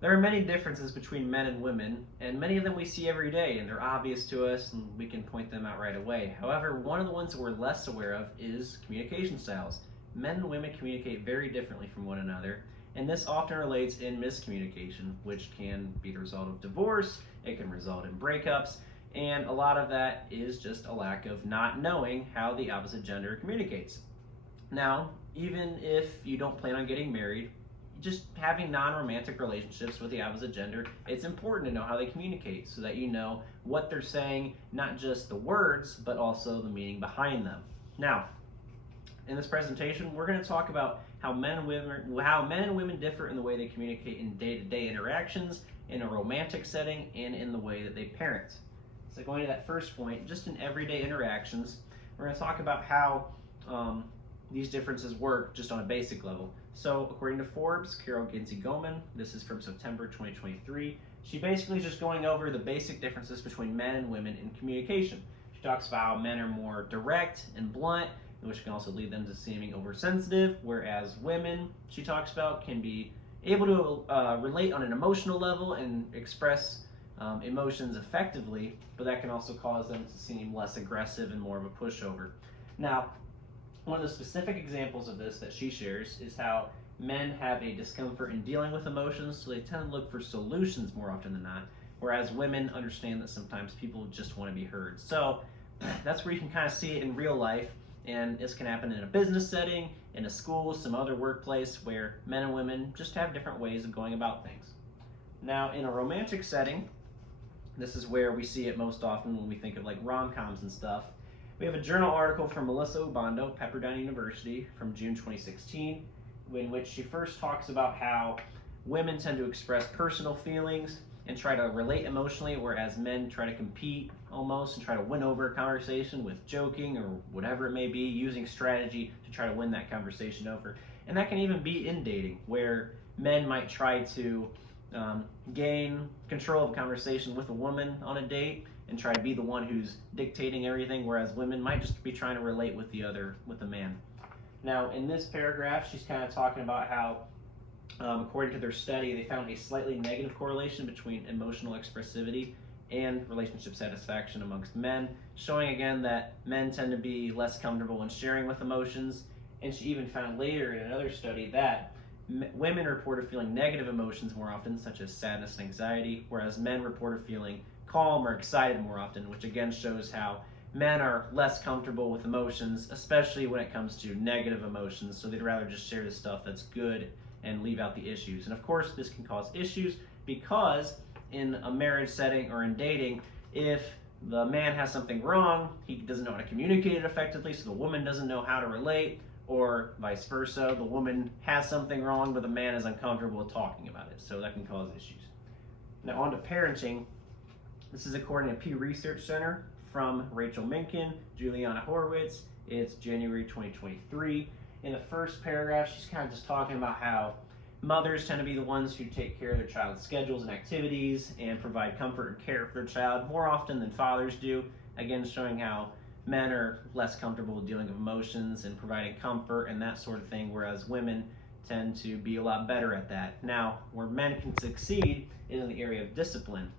There are many differences between men and women, and many of them we see every day, and they're obvious to us, and we can point them out right away. However, one of the ones that we're less aware of is communication styles. Men and women communicate very differently from one another, and this often relates in miscommunication, which can be the result of divorce, it can result in breakups, and a lot of that is just a lack of not knowing how the opposite gender communicates. Now, even if you don't plan on getting married, just having non-romantic relationships with the opposite gender, it's important to know how they communicate so that you know what they're saying, not just the words, but also the meaning behind them. Now, in this presentation, we're going to talk about how men and women differ in the way they communicate in day-to-day interactions, in a romantic setting, and in the way that they parent. So going to that first point, just in everyday interactions, we're going to talk about how these differences work just on a basic level. So according to Forbes, Carol Ginzey-Goman, this is from September 2023, she basically is just going over the basic differences between men and women in communication. She talks about how men are more direct and blunt, which can also lead them to seeming oversensitive, whereas women, she talks about, can be able to relate on an emotional level and express emotions effectively, but that can also cause them to seem less aggressive and more of a pushover. Now, one of the specific examples of this that she shares is how men have a discomfort in dealing with emotions, so they tend to look for solutions more often than not, whereas women understand that sometimes people just want to be heard. So that's where you can kind of see it in real life, and this can happen in a business setting, in a school, some other workplace, where men and women just have different ways of going about things. Now, in a romantic setting, this is where we see it most often when we think of like rom-coms and stuff. We have a journal article from Melissa Obando, Pepperdine University, from June 2016, in which she first talks about how women tend to express personal feelings and try to relate emotionally, whereas men try to compete almost and try to win over a conversation with joking or whatever it may be, using strategy to try to win that conversation over. And that can even be in dating, where men might try to gain control of a conversation with a woman on a date and try to be the one who's dictating everything, whereas women might just be trying to relate with the man. Now, in this paragraph, she's kind of talking about how, according to their study, they found a slightly negative correlation between emotional expressivity and relationship satisfaction amongst men, showing again that men tend to be less comfortable in sharing with emotions. And she even found later in another study that women reported feeling negative emotions more often, such as sadness and anxiety, whereas men reported feeling calm or excited more often, which again shows how men are less comfortable with emotions, especially when it comes to negative emotions, so they'd rather just share the stuff that's good and leave out the issues. And of course, this can cause issues because in a marriage setting or in dating, if the man has something wrong, he doesn't know how to communicate it effectively, so the woman doesn't know how to relate, or vice versa, the woman has something wrong, but the man is uncomfortable with talking about it, so that can cause issues. Now, on to parenting. This is according to Pew Research Center from Rachel Menken, Juliana Horowitz. It's January 2023. In the first paragraph, she's kind of just talking about how mothers tend to be the ones who take care of their child's schedules and activities and provide comfort and care for their child more often than fathers do. Again, showing how men are less comfortable with dealing with emotions and providing comfort and that sort of thing, whereas women tend to be a lot better at that. Now, where men can succeed is in the area of discipline.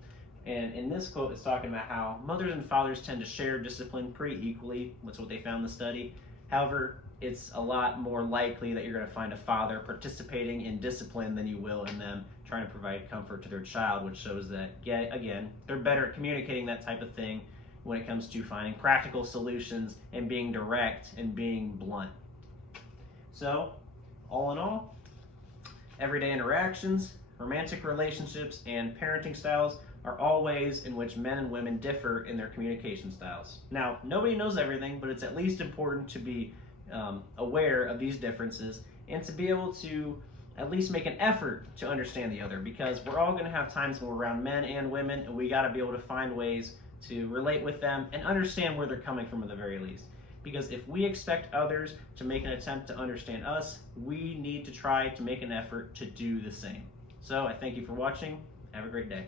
And in this quote, it's talking about how mothers and fathers tend to share discipline pretty equally. That's what they found in the study. However, it's a lot more likely that you're going to find a father participating in discipline than you will in them trying to provide comfort to their child, which shows that, again, they're better at communicating that type of thing when it comes to finding practical solutions and being direct and being blunt. So, all in all, everyday interactions, romantic relationships, and parenting styles are all ways in which men and women differ in their communication styles. Now, nobody knows everything, but it's at least important to be aware of these differences and to be able to at least make an effort to understand the other, because we're all going to have times when we're around men and women, and we got to be able to find ways to relate with them and understand where they're coming from at the very least. Because if we expect others to make an attempt to understand us, we need to try to make an effort to do the same. So I thank you for watching. Have a great day.